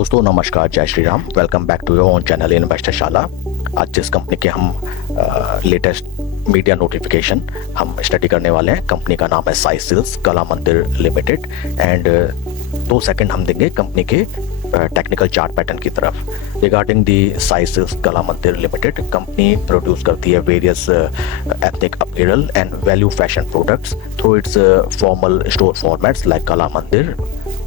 दोस्तों नमस्कार, जय Shri Ram. Welcome back to your own channel investor शाला। आज जिस कंपनी के हम लेटेस्ट मीडिया नोटिफिकेशन हम स्टडी करने वाले हैं, कंपनी का नाम है साई सिल्क्स कला मंदिर लिमिटेड। एंड 2 सेकंड हम देंगे कंपनी के टेक्निकल चार्ट पैटर्न की तरफ। रिगार्डिंग दी साई सिल्क्स कला मंदिर लिमिटेड, कंपनी प्रोड्यूस करती है various ethnic apparel and value fashion products through its formal store formats like Kala Mandir,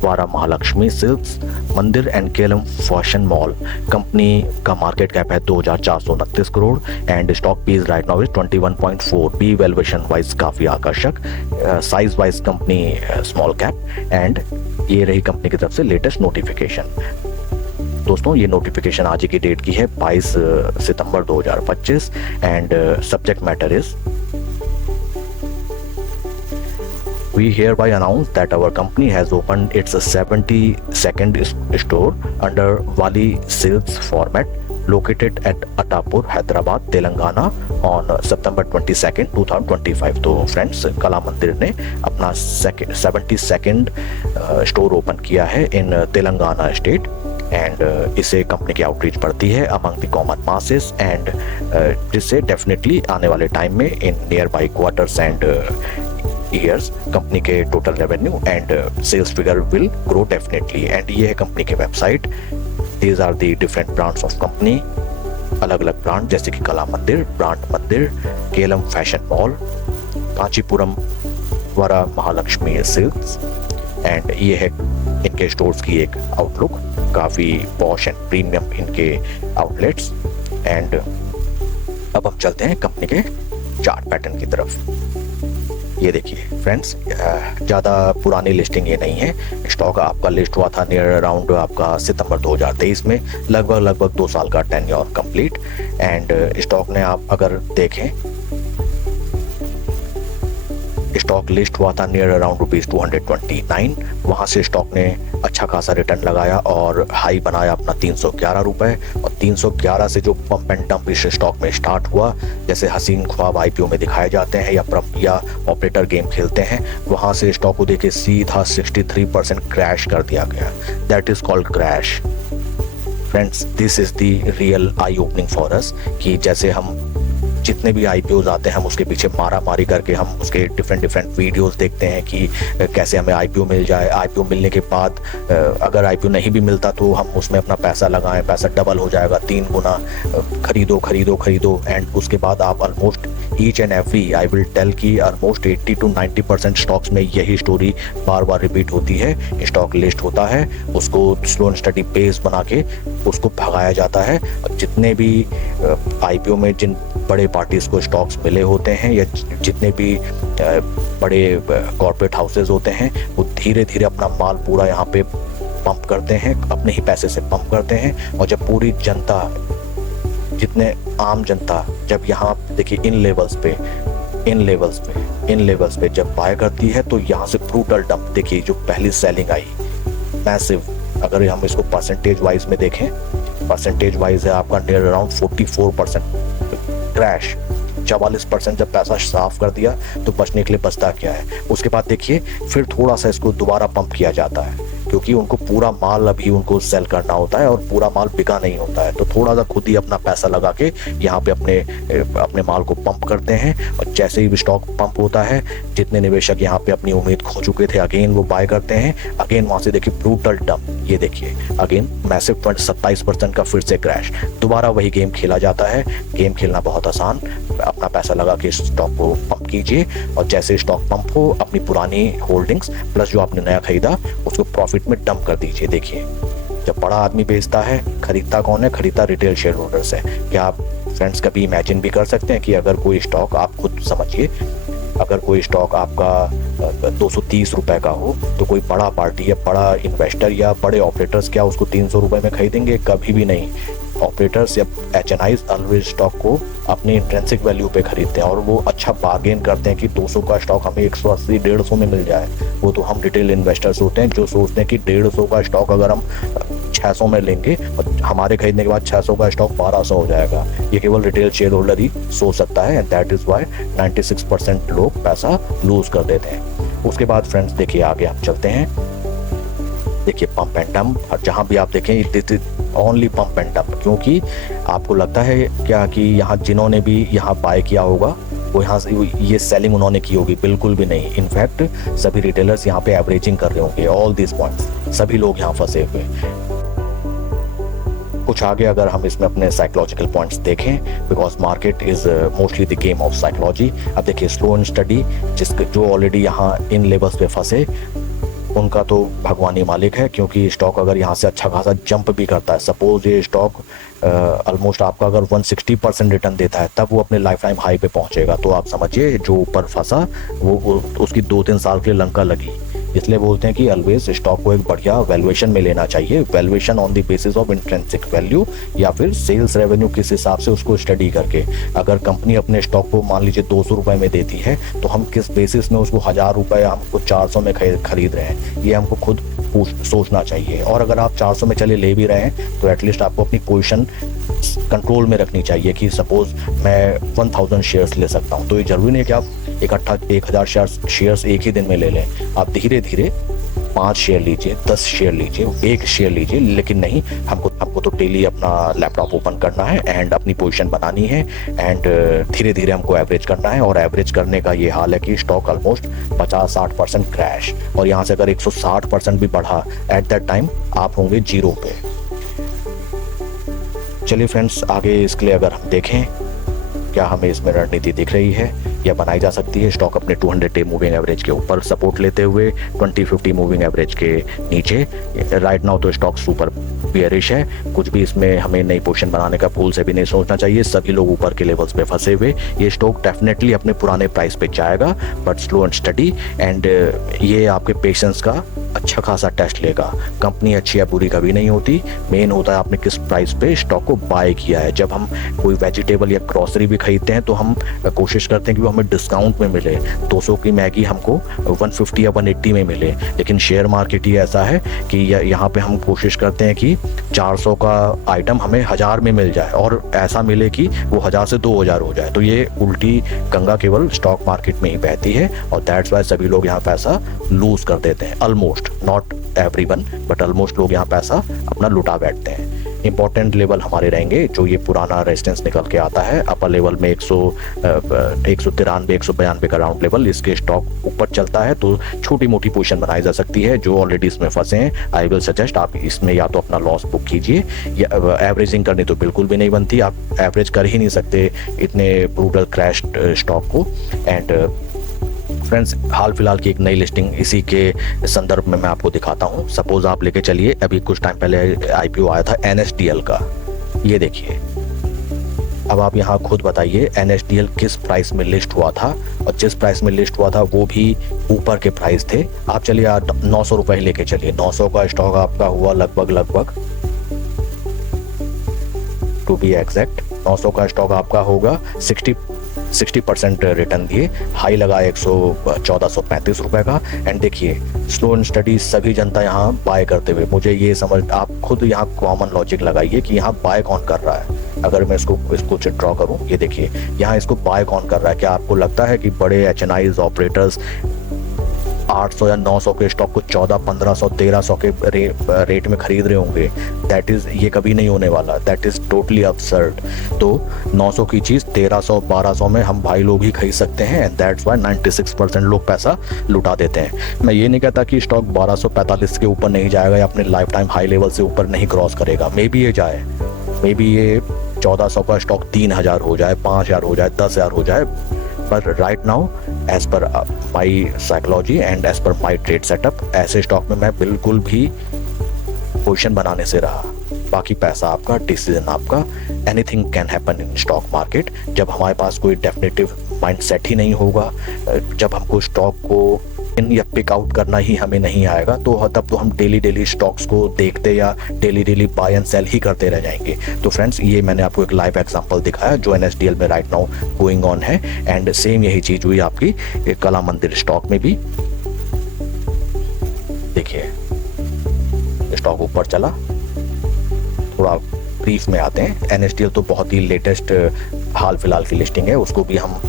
Vara Mahalakshmi silks Mandir and KLM fashion mall. Company का मार्केट कैप है 2429 crore and stock price right now is 21.4। P valuation wise काफ़ी आकर्षक, size wise company small cap. And ये रही company की तरफ से latest notification. दोस्तों ये नोटिफिकेशन आज की डेट की है 22 सितंबर 2025 and subject matter is We hereby announce that our company has opened its 72nd store under Wali Silks format located at Attapur, Hyderabad, Telangana on September 22nd, 2025। तो friends, कला मंदिर ने अपना 72nd स्टोर ओपन किया है in Telangana state and इसे company की outreach बढ़ती है among the common masses and जिससे डेफिनेटली आने वाले टाइम में in nearby quarters and years company के total revenue and sales figure will grow definitely. And ये है कंपनी के website. These are the different brands of company, अलग अलग ब्रांड जैसे कि कला मंदिर, ब्रांड मंदिर, केलम फैशन मॉल, कांचीपुरम वरा महालक्ष्मी सिल्क्स। एंड ये है इनके स्टोर्स की एक आउटलुक, काफ़ी पॉश एंड प्रीमियम इनके आउटलेट्स। एंड अब हम चलते हैं कंपनी के चार्ट पैटर्न की तरफ। ये देखिए फ्रेंड्स, ज़्यादा पुरानी लिस्टिंग ये नहीं है। स्टॉक आपका लिस्ट हुआ था नियर अराउंड आपका सितंबर 2023 में, लगभग 2 साल का टेन्योर कंप्लीट। एंड स्टॉक ने आप अगर देखें, स्टॉक लिस्ट हुआ था नियर अराउंड ₹229। वहाँ से स्टॉक ने अच्छा खासा रिटर्न लगाया और हाई बनाया अपना 311 रुपये। और 311 से जो पंप एंड डंप इस स्टॉक में स्टार्ट हुआ, जैसे हसीन ख्वाब आईपीओ में दिखाए जाते हैं या ऑपरेटर गेम खेलते हैं, वहाँ से स्टॉक को देखे सीधा 63% क्रैश कर दिया गया। That is called crash. Friends, this is the real I opening for us कि जैसे हम जितने भी आईपीओज आते हैं हम उसके पीछे मारा मारी करके हम उसके डिफरेंट वीडियोस देखते हैं कि कैसे हमें आईपीओ मिल जाए। आईपीओ मिलने के बाद अगर आईपीओ नहीं भी मिलता तो हम उसमें अपना पैसा लगाएं, पैसा डबल हो जाएगा, 3 गुना, खरीदो। एंड उसके बाद आप almost each and every, I will tell कि ऑलमोस्ट 80 to 90% स्टॉक्स में यही स्टोरी बार बार रिपीट होती है। स्टॉक लिस्ट होता है, उसको स्लो एंड स्टडी पेस बना के उसको भगाया जाता है। जितने भी आईपीओ में जिन बड़े पार्टीज को स्टॉक्स मिले होते हैं या जितने भी बड़े कॉर्पोरेट हाउसेज होते हैं, वो धीरे धीरे अपना माल पूरा यहाँ पे पंप करते हैं, अपने ही पैसे से पंप करते हैं। और जब पूरी जनता, जितने आम जनता जब यहाँ देखिए इन लेवल्स पे जब बाय करती है तो यहाँ से ब्रूटल डंप। देखिए जो पहली सेलिंग आई मैसिव, अगर हम इसको परसेंटेज वाइज में देखें, परसेंटेज वाइज है आपका नियर अराउंड 44% क्रैश। 44% जब पैसा साफ कर दिया तो बचने के लिए बचता क्या है। उसके बाद देखिए फिर थोड़ा सा इसको दोबारा पंप किया जाता है क्योंकि उनको पूरा माल अभी उनको सेल करना होता है और पूरा माल बिका नहीं होता है, तो थोड़ा सा खुद ही अपना पैसा लगा के यहाँ पे अपने माल को पंप करते हैं। और जैसे ही स्टॉक पंप होता है, जितने निवेशक यहाँ पे अपनी उम्मीद खो चुके थे अगेन वो बाय करते हैं। अगेन वहाँ से देखिए ब्रूटल डंप, ये देखिए अगेन मैसिव 27% का फिर से क्रैश। दोबारा वही गेम खेला जाता है। गेम खेलना बहुत आसान, अपना पैसा लगा के स्टॉक को पंप कीजिए और जैसे स्टॉक पंप हो अपनी पुरानी होल्डिंग्स प्लस जो आपने नया खरीदा उसको प्रॉफिट में डंप कर दीजिए। देखिए जब बड़ा आदमी बेचता है, खरीदता कौन है? खरीदता रिटेल शेयर होल्डर्स है। क्या आप फ्रेंड्स कभी इमेजिन भी कर सकते हैं कि अगर कोई स्टॉक, आप खुद समझिए, अगर कोई स्टॉक आपका 230 रुपए का हो तो कोई बड़ा पार्टी या बड़ा इन्वेस्टर या बड़े ऑपरेटर्स क्या उसको 300 रुपए में खरीदेंगे? कभी भी नहीं। ऑपरेटर्स या एचएनआईज ऑलवेज स्टॉक को अपनी इंट्रिंसिक वैल्यू पे खरीदते हैं और वो अच्छा बार्गेन करते हैं कि 200 का स्टॉक हमें 180 150 में मिल जाए। वो तो हम रिटेल इन्वेस्टर्स होते हैं जो सोचते हैं कि 150 का स्टॉक अगर हम 600 में लेंगे और हमारे खरीदने के बाद 600 का स्टॉक 1200 हो जाएगा। ये केवल रिटेल शेयर होल्डर ही सोच सकता है एंड दैट इज़ वाई 96% लोग पैसा लूज कर देते हैं। उसके बाद फ्रेंड्स देखिए आगे हम चलते हैं। देखिए पंप एंड डंप, और जहाँ भी आप देखें it is only pump and dump, क्योंकि आपको लगता है क्या कि यहाँ जिन्होंने भी यहाँ बाय किया होगा वो यहाँ से ये सेलिंग उन्होंने की होगी, बिल्कुल भी नहीं। इनफैक्ट सभी रिटेलर्स यहाँ पे एवरेजिंग कर रहे होंगे। ऑल दिस पॉइंट्स, सभी लोग यहाँ फंसे हुए। कुछ आगे अगर हम इसमें अपने साइकोलॉजिकल पॉइंट्स देखें, because market is mostly the game of psychology. अब देखिए स्लो एंड स्टडी, जो ऑलरेडी यहाँ इन लेवल्स पे फंसे उनका तो भगवान ही मालिक है, क्योंकि स्टॉक अगर यहाँ से अच्छा खासा जंप भी करता है, सपोज ये स्टॉक ऑलमोस्ट आपका अगर 160% रिटर्न देता है, तब वो अपने लाइफ टाइम हाई पे पहुँचेगा। तो आप समझिए जो ऊपर फंसा वो उसकी 2-3 साल के लिए लंका लगी। इसलिए बोलते हैं कि ऑलवेज स्टॉक को एक बढ़िया वैल्यूएशन में लेना चाहिए, valuation on the basis of intrinsic value या फिर सेल्स रेवेन्यू, किस हिसाब से उसको स्टडी करके। अगर कंपनी अपने स्टॉक को मान लीजिए 200 रुपये में देती है, तो हम किस बेसिस में उसको 1000 रुपये हमको 400 में खरीद रहे हैं, ये हमको खुद सोचना चाहिए। और अगर आप 400 में चले ले भी रहे हैं तो एटलीस्ट आपको अपनी पोजीशन कंट्रोल में रखनी चाहिए कि सपोज मैं 1000 शेयर्स ले सकता हूँ, तो ये जरूरी नहीं कि आप इकट्ठा 1000 शेयर्स एक ही दिन में ले लें। आप धीरे धीरे 5 शेयर लीजिए, 10 शेयर लीजिए, 1 शेयर लीजिए, लेकिन नहीं, हमको तो डेली अपना लैपटॉप ओपन करना है एंड अपनी पोजीशन बनानी है एंड धीरे धीरे हमको एवरेज करना है। और एवरेज करने का ये हाल है कि स्टॉक ऑलमोस्ट 50-60% क्रैश, और यहाँ से अगर 160% भी बढ़ा, एट दैट टाइम आप होंगे जीरो पे। चलिए फ्रेंड्स, आगे इसके लिए अगर हम देखें क्या हमें इसमें रणनीति दिख रही है या बनाई जा सकती है। स्टॉक अपने 200 डे मूविंग एवरेज के ऊपर सपोर्ट लेते हुए 20-50 मूविंग एवरेज के नीचे। राइट नाउ तो स्टॉक सुपर बियरिश है, कुछ भी इसमें हमें नई पोजीशन बनाने का भूल से भी नहीं सोचना चाहिए। सभी लोग ऊपर के लेवल्स पे फंसे हुए। ये स्टॉक डेफिनेटली अपने पुराने प्राइस पे जाएगा, but slow and study, and ये आपके पेशेंस का अच्छा खासा टेस्ट लेगा। कंपनी अच्छी या बुरी कभी नहीं होती, मेन होता है आपने किस प्राइस पे स्टॉक को बाय किया है। जब हम कोई वेजिटेबल या ग्रोसरी भी खरीदते हैं तो हम कोशिश करते हैं कि वो हमें डिस्काउंट में मिले, 200 की मैगी हमको 150 या 180 में मिले। लेकिन शेयर मार्केट ही ऐसा है कि यहाँ पे हम कोशिश करते हैं कि 400 का आइटम हमें 1000 में मिल जाए, और ऐसा मिले कि वो 1000 से 2000 हो जाए। तो ये उल्टी गंगा केवल स्टॉक मार्केट में ही बहती है, और दैट्स वाई सभी लोग यहाँ पैसा लूज कर देते हैं। Almost, not everyone, but almost लोग यहाँ पैसा अपना लुटा बैठते हैं। इंपॉर्टेंट लेवल हमारे रहेंगे जो ये पुराना रेजिस्टेंस निकल के आता है अपर लेवल में 193 192 का राउंड लेवल। इसके स्टॉक ऊपर चलता है तो छोटी मोटी पोजीशन बनाई जा सकती है। जो ऑलरेडी इसमें फंसे हैं, आई विल सजेस्ट आप इसमें या तो अपना लॉस बुक कीजिए, या एवरेजिंग करनी तो बिल्कुल भी नहीं बनती। आप एवरेज कर ही नहीं सकते इतने ब्रूटल क्रैश स्टॉक को। एंड फ्रेंड्स, हाल फिलहाल की एक नई लिस्टिंग इसी के संदर्भ में मैं आपको दिखाता हूं। सपोज आप लेके चलिए, अभी कुछ टाइम पहले आईपीओ आया था NSDL का, ये देखिए। अब आप यहाँ खुद बताइए NSDL किस प्राइस में लिस्ट हुआ था, और जिस प्राइस में लिस्ट हुआ था वो भी ऊपर के प्राइस थे। आप चलिए 900 रुपए लेके चलिए, 900 का स्टॉक आपका हुआ लगभग टू बी एग्जैक्ट 900 का स्टॉक आपका होगा 60% रिटर्न दिए, हाई लगा 1435 रुपए का। एंड देखिए स्लो एंड स्टडी सभी जनता यहाँ बाय करते हुए, मुझे ये समझ, आप खुद यहाँ कॉमन लॉजिक लगाइए कि यहाँ बाय कौन कर रहा है। अगर मैं इसको ड्रॉ करूँ, ये देखिए यहाँ इसको बाय कौन कर रहा है। क्या आपको लगता है कि बड़े HNIs ऑपरेटर्स 800 या 900 के स्टॉक को 1400, 1500, 1300 के रेट में खरीद रहे होंगे? दैट इज, ये कभी नहीं होने वाला। That is totally absurd. तो 900 की चीज़ 1300, 1200 में हम भाई लोग ही खरीद सकते हैं, एंड दैट्स वाई 96% लोग पैसा लुटा देते हैं। मैं ये नहीं कहता कि स्टॉक 1245 के ऊपर नहीं जाएगा या अपने लाइफ टाइम हाई लेवल से ऊपर नहीं क्रॉस करेगा। मे बी ये जाए, मे बी ये 1400 का स्टॉक 3000 हो जाए, 5000 हो जाए, 10000 हो जाए। पर right now as per my psychology and as per my trade setup, ऐसे स्टॉक में मैं बिल्कुल भी पोजीशन बनाने से रहा। बाकी पैसा आपका, डिसीजन आपका। Anything can happen in stock market. जब हमारे पास कोई डेफिनेटिव माइंड सेट ही नहीं होगा, जब हमको स्टॉक को इन या पिक आउट करना ही हमें नहीं आएगा, तो तब तो हम डेली स्टॉक्स को देखते या डेली बाय एंड सेल ही करते रह जाएंगे। तो फ्रेंड्स, ये मैंने आपको एक लाइव एग्जांपल दिखाया जो NSDL में राइट नाउ गोइंग ऑन है, एंड सेम यही चीज हुई आपकी कला मंदिर स्टॉक में भी। देखिए स्टॉक ऊपर चला, थोड़ा ब्रीफ में आते हैं। NSDL तो बहुत ही लेटेस्ट हाल फिलहाल की लिस्टिंग है, उसको भी हम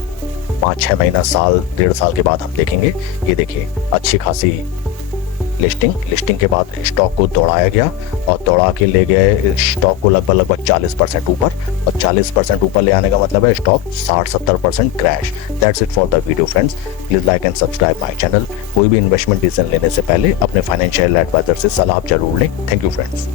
5-6 महीना, साल, 1.5 साल के बाद हम देखेंगे। ये देखिए अच्छी खासी लिस्टिंग के बाद स्टॉक को दौड़ाया गया और दौड़ा के ले गए स्टॉक को लगभग 40% ऊपर, और 40% ऊपर ले आने का मतलब है stock 60-70% crash. That's it for the video friends. Please like and subscribe my channel. कोई भी इन्वेस्टमेंट डिसीजन लेने से पहले अपने फाइनेंशियल एडवाइजर से सलाह जरूर लें। Thank you friends.